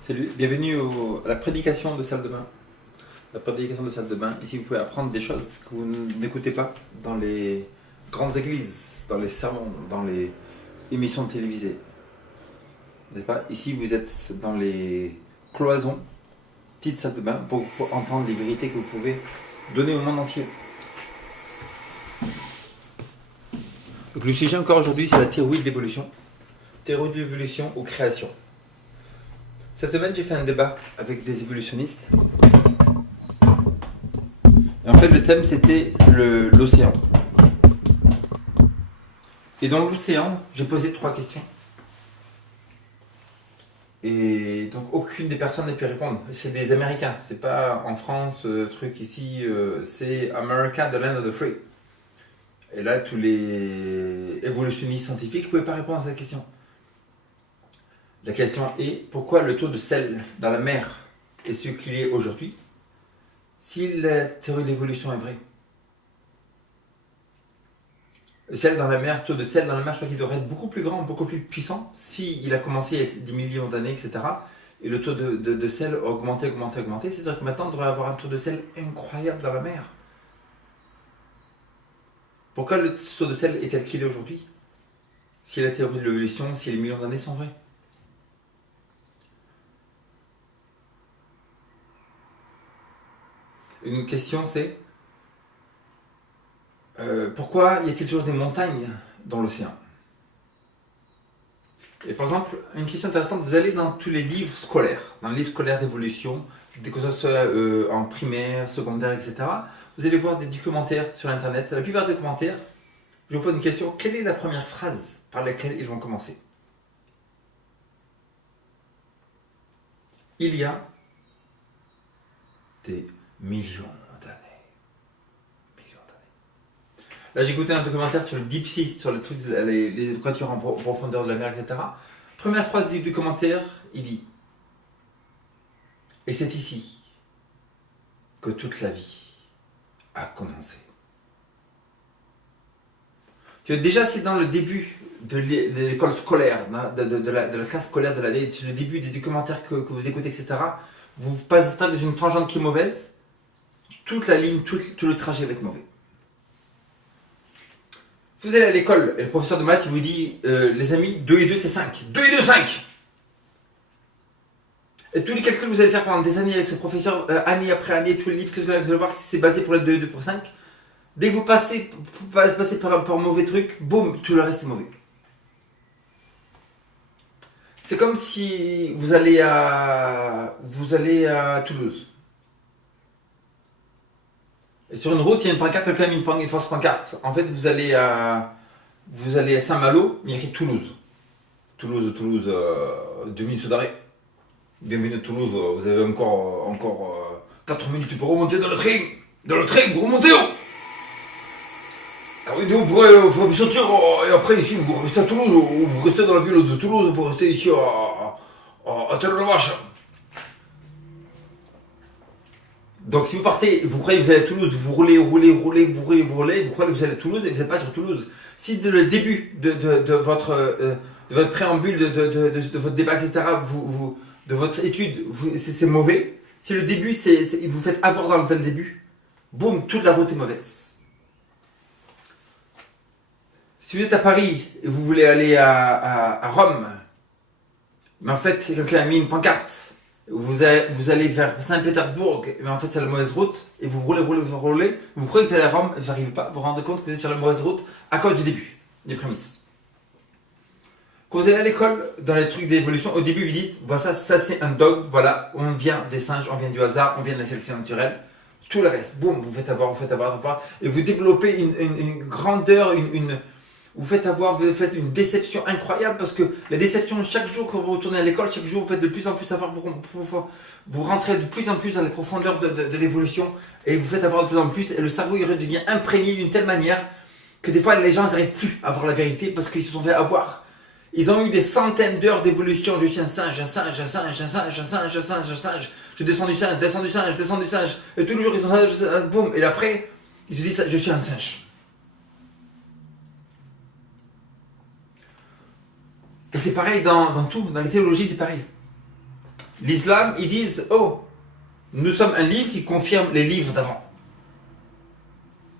Salut, bienvenue à la prédication de salle de bain. La prédication de salle de bain, ici vous pouvez apprendre des choses que vous n'écoutez pas dans les grandes églises, dans les sermons, dans les émissions télévisées. N'est-ce pas? Ici vous êtes dans les cloisons, petites salles de bain, pour entendre les vérités que vous pouvez donner au monde entier. Donc le sujet encore aujourd'hui, c'est la théorie de l'évolution. Théorie de l'évolution aux créations. Cette semaine, j'ai fait un débat avec des évolutionnistes. Et en fait, le thème, c'était l'océan. Et dans l'océan, j'ai posé 3 questions. Et donc, aucune des personnes n'a pu répondre. C'est des Américains. C'est pas en France, truc ici. C'est America, the land of the free. Et là, tous les évolutionnistes scientifiques ne pouvaient pas répondre à cette question. La question est, pourquoi le taux de sel dans la mer est ce qu'il est aujourd'hui, si la théorie de l'évolution est vraie? Le sel dans la mer, taux de sel dans la mer, je crois qu'il devrait être beaucoup plus grand, beaucoup plus puissant, s'il a commencé il y a des millions d'années, etc. Et le taux de sel a augmenté. C'est-à-dire que maintenant, on devrait avoir un taux de sel incroyable dans la mer. Pourquoi le taux de sel est tel qu'il est aujourd'hui? Si la théorie de l'évolution, si les millions d'années sont vraies. Une question, c'est pourquoi y a-t-il toujours des montagnes dans l'océan? Et par exemple, une question intéressante, vous allez dans tous les livres scolaires, dans les livres scolaires d'évolution, que ce soit en primaire, secondaire, etc., vous allez voir des documentaires sur Internet. La plupart des commentaires, je vous pose une question, quelle est la première phrase par laquelle ils vont commencer? Il y a des millions d'années. Là, j'ai écouté un documentaire sur le deep sea, sur le truc, les équatures en profondeur de la mer, etc. Première phrase du commentaire, il dit: et c'est ici que toute la vie a commencé. Tu vois, déjà, c'est dans le début de l'école scolaire, de la classe scolaire de l'année, c'est le début des documentaires que vous écoutez, etc. Vous passez dans une tangente qui est mauvaise, toute la ligne, tout le trajet va être mauvais. Vous allez à l'école et le professeur de maths il vous dit les amis, 2 et 2 c'est 5. 2 et 2, 5. Et tous les calculs que vous allez faire pendant des années avec ce professeur, année après année, tous les livres que vous allez voir que c'est basé pour les 2 et 2 pour 5. Dès que vous passez par un mauvais truc, boum, tout le reste est mauvais. C'est comme si vous allez à Toulouse. Et sur une route, il y a une pancarte, quelqu'un a mis une fausse pancarte. En fait, vous allez à Saint-Malo, mais il y a écrit Toulouse. Toulouse, 2 minutes d'arrêt. Bienvenue à Toulouse, vous avez encore 4 minutes pour remonter dans le train. Dans le train, vous remontez haut. Car vous pourrez sortir, et après ici, vous restez à Toulouse, ou vous restez dans la ville de Toulouse, vous restez ici à Terre-de-la-Vache. Donc si vous partez, vous croyez que vous allez à Toulouse, vous roulez, vous croyez que vous allez à Toulouse et vous n'êtes pas sur Toulouse. Si dès le début de votre préambule, de votre débat, etc., de votre étude, c'est mauvais, si le début, vous faites avoir dans le début, boum, toute la route est mauvaise. Si vous êtes à Paris et vous voulez aller à Rome, mais en fait, quelqu'un a mis une pancarte, vous allez vers Saint-Pétersbourg, mais en fait c'est la mauvaise route, et vous roulez, vous croyez que vous allez à Rome, vous n'arrivez pas, vous vous rendez compte que vous êtes sur la mauvaise route à cause du début, des prémices. Quand vous allez à l'école, dans les trucs d'évolution, au début vous dites, voilà, ça c'est un dogme, voilà, on vient des singes, on vient du hasard, on vient de la sélection naturelle, tout le reste, boum, vous faites avoir, et vous développez une grandeur, vous faites une déception incroyable parce que la déception, chaque jour que vous retournez à l'école, chaque jour vous faites de plus en plus avoir, vous rentrez de plus en plus dans les profondeurs de l'évolution et vous faites avoir de plus en plus et le cerveau il redevient imprégné d'une telle manière que des fois les gens n'arrivent plus à voir la vérité parce qu'ils se sont fait avoir. Ils ont eu des centaines d'heures d'évolution, je suis un singe, je descends du singe, et tous les jours ils sont boum, et après ils se disent je suis un singe. Et c'est pareil dans tout, dans les théologies c'est pareil. L'islam, ils disent, oh, nous sommes un livre qui confirme les livres d'avant.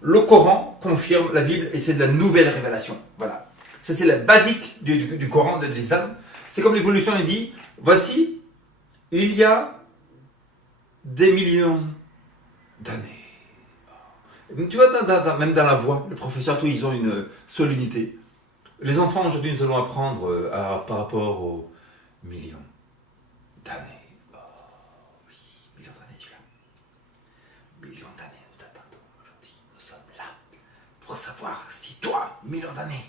Le Coran confirme la Bible et c'est de la nouvelle révélation. Voilà. Ça, c'est la basique du Coran, de l'islam. C'est comme l'évolution, il dit, voici, il y a des millions d'années. Tu vois, même dans la voix, les professeurs, tous, ils ont une solennité. Les enfants, aujourd'hui, nous allons apprendre par rapport aux millions d'années. Oh, oui, millions d'années, tu l'as. Millions d'années, nous t'attendons aujourd'hui. Nous sommes là pour savoir si toi, millions d'années,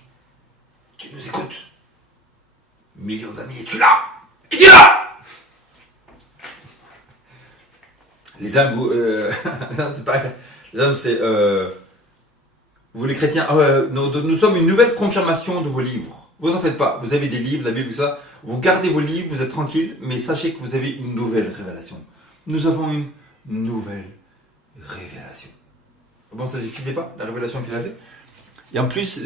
tu nous écoutes. Millions d'années, es-tu là? Es-tu là? Les âmes, vous... c'est pas... Les hommes, c'est... vous les chrétiens, nous sommes une nouvelle confirmation de vos livres. Vous en faites pas. Vous avez des livres, la Bible, tout ça. Vous gardez vos livres, vous êtes tranquille, mais sachez que vous avez une nouvelle révélation. Nous avons une nouvelle révélation. Bon, ça ne suffisait pas, la révélation qu'il avait. Et en plus,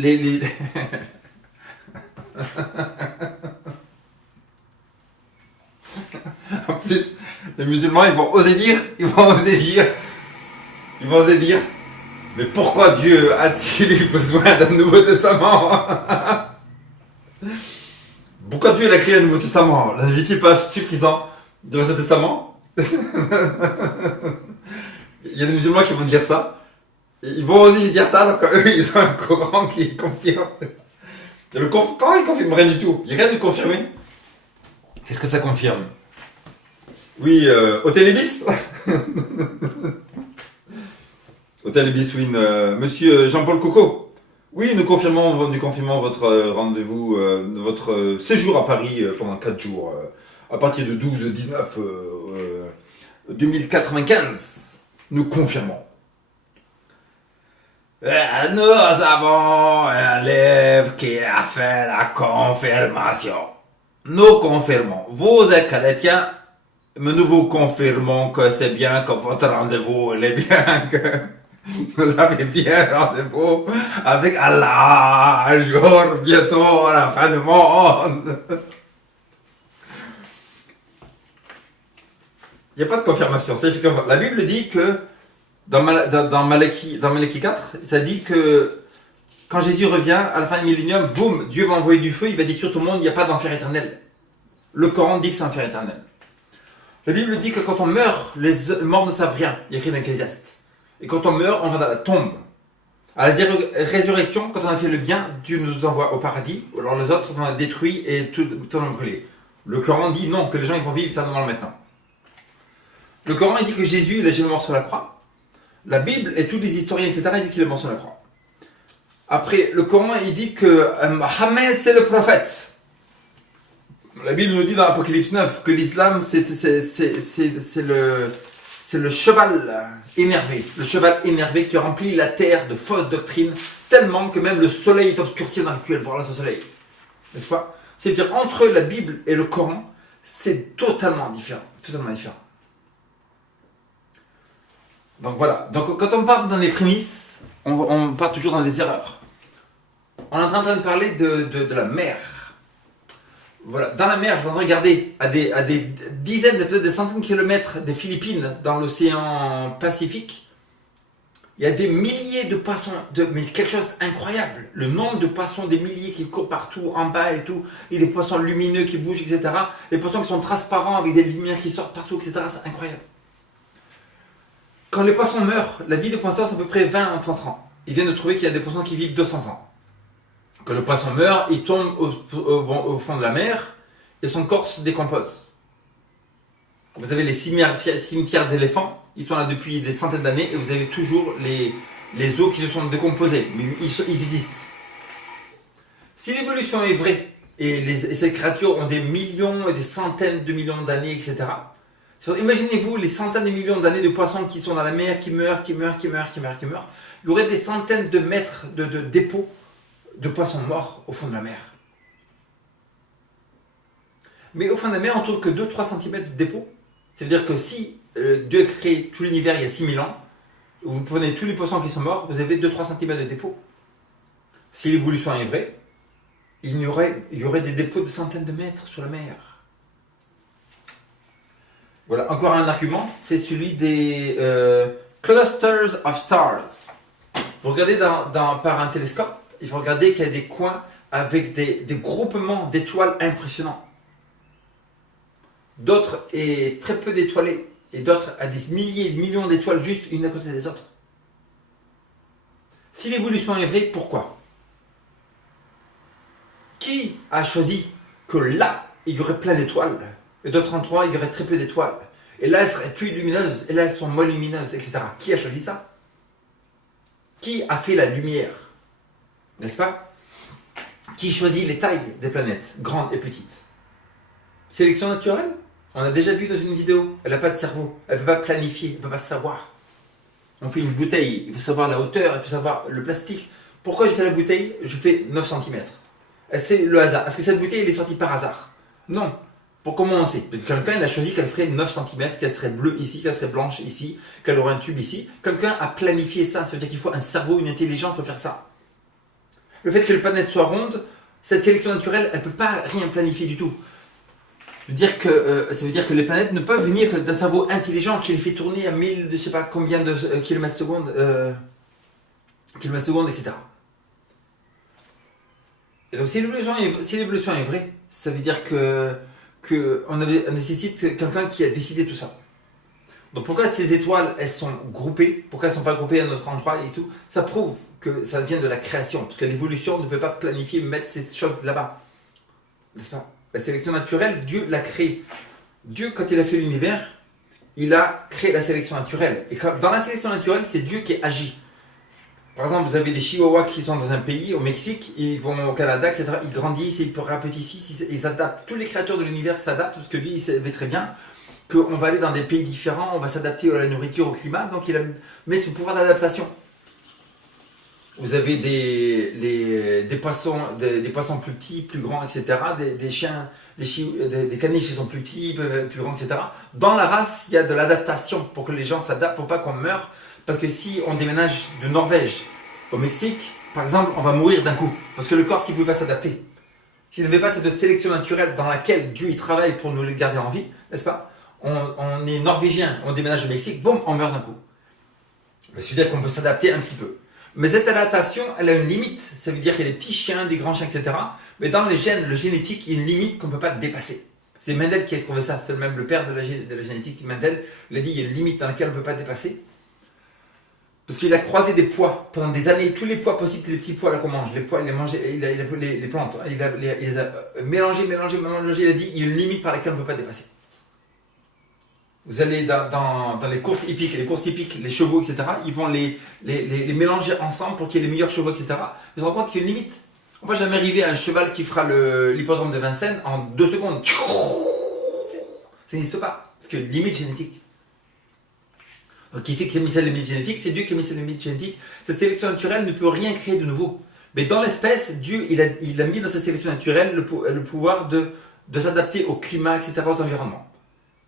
en plus, les musulmans, ils vont oser dire, mais pourquoi Dieu a-t-il eu besoin d'un Nouveau Testament? Pourquoi Dieu a créé un Nouveau Testament? N'est-il pas suffisant de l'Ancien Testament? Il y a des musulmans qui vont dire ça. Ils vont oser dire ça, donc eux, ils ont un Coran qui confirme. Le Coran, il confirme rien du tout. Il n'y a rien de confirmé. Qu'est-ce que ça confirme? Oui, Hôtel Ibis. Hôtel Ibis, oui, monsieur Jean-Paul Coco. Oui, nous confirmons votre rendez-vous, votre séjour à Paris pendant 4 jours, à partir de 12-19 2095. Nous confirmons. Nous avons un livre qui a fait la confirmation. Nous confirmons. Vous êtes chrétien, mais nous vous confirmons que c'est bien, que votre rendez-vous, il est bien, que vous avez bien rendez-vous avec Allah un jour, bientôt, à la fin du monde. Il n'y a pas de confirmation. La Bible dit que dans Malachie 4, ça dit que quand Jésus revient à la fin du millénium, boum, Dieu va envoyer du feu, il va détruire tout le monde, il n'y a pas d'enfer éternel. Le Coran dit que c'est un enfer éternel. La Bible dit que quand on meurt, les morts ne savent rien, il y a écrit dans Ecclésiaste. Et quand on meurt, on va dans la tombe. À la résurrection, quand on a fait le bien, Dieu nous envoie au paradis, alors les autres vont être détruits et tout le monde brûlé. Le Coran dit non, que les gens ils vont vivre éternellement maintenant. Le Coran il dit que Jésus il est jamais mort sur la croix. La Bible et tous les historiens, etc., ils disent qu'il est mort sur la croix. Après, le Coran, il dit que Mohammed, c'est le prophète. La Bible nous dit dans l'Apocalypse 9 que l'islam, c'est le cheval énervé. Le cheval énervé qui remplit la terre de fausses doctrines, tellement que même le soleil est obscurci, on n'arrive plus à le voir là, ce soleil. N'est-ce pas? C'est-à-dire, entre la Bible et le Coran, c'est totalement différent. Totalement différent. Donc voilà, donc quand on part dans les prémices, on part toujours dans des erreurs. On est en train de parler de la mer. Voilà, dans la mer, je vais regarder à des dizaines, peut-être des centaines de kilomètres des Philippines, dans l'océan Pacifique, il y a des milliers de poissons, mais quelque chose d'incroyable. Le nombre de poissons, des milliers qui courent partout, en bas et tout, et des poissons lumineux qui bougent, etc. Les poissons qui sont transparents avec des lumières qui sortent partout, etc. C'est incroyable. Quand les poissons meurent, la vie des poissons c'est à peu près 20 à 30 ans. Ils viennent de trouver qu'il y a des poissons qui vivent 200 ans. Quand le poisson meurt, il tombe au fond de la mer et son corps se décompose. Vous avez les cimetières d'éléphants, ils sont là depuis des centaines d'années et vous avez toujours les os qui se sont décomposés, mais ils existent. Si l'évolution est vraie et ces créatures ont des millions et des centaines de millions d'années, etc., imaginez-vous les centaines de millions d'années de poissons qui sont dans la mer, qui meurent. Il y aurait des centaines de mètres de dépôts de poissons morts au fond de la mer. Mais au fond de la mer, on trouve que 2-3 cm de dépôts. C'est-à-dire que si Dieu a créé tout l'univers il y a 6000 ans, vous prenez tous les poissons qui sont morts, vous avez 2-3 cm de dépôts. Si l'évolution est vraie, il y aurait des dépôts de centaines de mètres sur la mer. Voilà, encore un argument, c'est celui des clusters of stars. Vous regardez par un télescope, il faut regarder qu'il y a des coins avec des groupements d'étoiles impressionnants. D'autres est très peu d'étoilés, et d'autres a des milliers et des millions d'étoiles juste une à côté des autres. Si l'évolution est vraie, pourquoi? Qui a choisi que là, il y aurait plein d'étoiles, et d'autres endroits, il y aurait très peu d'étoiles, et là, elles seraient plus lumineuses, et là, elles sont moins lumineuses, etc. Qui a choisi ça? Qui a fait la lumière? N'est-ce pas? Qui choisit les tailles des planètes, grandes et petites? Sélection naturelle? On a déjà vu dans une vidéo, elle n'a pas de cerveau, elle ne peut pas planifier, elle ne peut pas savoir. On fait une bouteille, il faut savoir la hauteur, il faut savoir le plastique. Pourquoi je fais la bouteille? Je fais 9 cm. C'est le hasard. Est-ce que cette bouteille elle est sortie par hasard? Non. Pour comment on sait? Quelqu'un a choisi qu'elle ferait 9 cm, qu'elle serait bleue ici, qu'elle serait blanche ici, qu'elle aurait un tube ici. Quelqu'un a planifié ça, ça veut dire qu'il faut un cerveau, une intelligence pour faire ça. Le fait que les planètes soient rondes, cette sélection naturelle, elle ne peut pas rien planifier du tout. Ça veut dire que les planètes ne peuvent venir que d'un cerveau intelligent qui les fait tourner à 1000, je sais pas combien de kilomètres secondes, etc. Et donc si l'évolution est vraie, ça veut dire on nécessite quelqu'un qui a décidé tout ça. Donc pourquoi ces étoiles, elles sont groupées, pourquoi elles ne sont pas groupées à notre endroit et tout, ça prouve que ça vient de la création, parce que l'évolution ne peut pas planifier, mettre ces choses là-bas. N'est-ce pas? La sélection naturelle, Dieu l'a créée. Dieu, quand il a fait l'univers, il a créé la sélection naturelle. Et dans la sélection naturelle, c'est Dieu qui agit. Par exemple, vous avez des chihuahuas qui sont dans un pays, au Mexique, ils vont au Canada, etc. Ils grandissent, ils rapetissent, ils s'adaptent. Tous les créatures de l'univers s'adaptent, parce que lui, il savait très bien qu'on va aller dans des pays différents, on va s'adapter à la nourriture, au climat, donc il met ce pouvoir d'adaptation. Vous avez des poissons plus petits, plus grands, etc. Des chiens, des caniches qui sont plus petits, plus grands, etc. Dans la race, il y a de l'adaptation pour que les gens s'adaptent, pour pas qu'on meure. Parce que si on déménage de Norvège au Mexique, par exemple, on va mourir d'un coup. Parce que le corps, s'il ne pouvait pas s'adapter. S'il n'y avait pas cette sélection naturelle dans laquelle Dieu il travaille pour nous garder en vie, n'est-ce pas? On est norvégien, on déménage au Mexique, boum, on meurt d'un coup. C'est-à-dire qu'on peut s'adapter un petit peu. Mais cette adaptation, elle a une limite. Ça veut dire qu'il y a des petits chiens, des grands chiens, etc. Mais dans les gènes, le génétique, il y a une limite qu'on ne peut pas dépasser. C'est Mendel qui a trouvé ça. C'est même le père de la génétique, Mendel, il a dit qu'il y a une limite dans laquelle on ne peut pas dépasser. Parce qu'il a croisé des pois pendant des années, tous les pois possibles, tous les petits pois là qu'on mange, les pois, il les mangeait, il a les plantes, il les a mélangés, il a dit il y a une limite par laquelle on ne peut pas dépasser. Vous allez dans les courses hippiques, les chevaux, etc., ils vont les mélanger ensemble pour qu'il y ait les meilleurs chevaux, etc. Ils se rendent compte qu'il y a une limite. On ne va jamais arriver à un cheval qui fera l'hippodrome de Vincennes en 2 secondes. Ça n'existe pas, parce qu'il y a une limite génétique. Donc qui c'est qui a mis cette limite génétique? C'est Dieu qui a mis cette limite génétique. Cette sélection naturelle ne peut rien créer de nouveau. Mais dans l'espèce, Dieu il a mis dans cette sélection naturelle le pouvoir de s'adapter au climat, etc., aux environnements.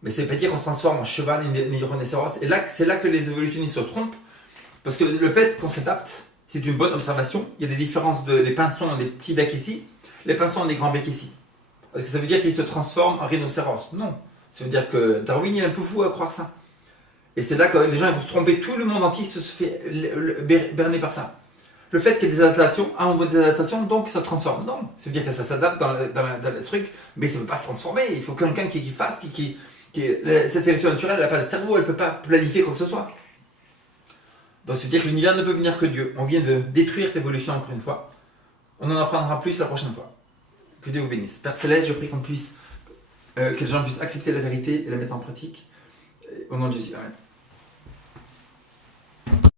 Mais ça ne veut pas dire qu'on se transforme en cheval, ni rhinocéros. Et là, c'est là que les évolutionnistes se trompent. Parce que le fait qu'on s'adapte, c'est une bonne observation. Il y a des différences les pinsons ont des petits becs ici, les pinsons ont des grands becs ici. Est-ce que ça veut dire qu'ils se transforment en rhinocéros? Non. Ça veut dire que Darwin il est un peu fou à croire ça. Et c'est là que les gens ils vont se tromper. Tout le monde entier se fait berner par ça. Le fait qu'il y ait des adaptations, on voit des adaptations, donc ça se transforme. Non. Ça veut dire que ça s'adapte dans le truc, mais ça ne peut pas se transformer. Il faut quelqu'un qui fasse, cette sélection naturelle, elle n'a pas de cerveau, elle ne peut pas planifier quoi que ce soit. Donc, c'est-à-dire que l'univers ne peut venir que Dieu. On vient de détruire l'évolution encore une fois. On en apprendra plus la prochaine fois. Que Dieu vous bénisse. Père Céleste, je prie que les gens puissent accepter la vérité et la mettre en pratique. Au nom de Jésus. Amen.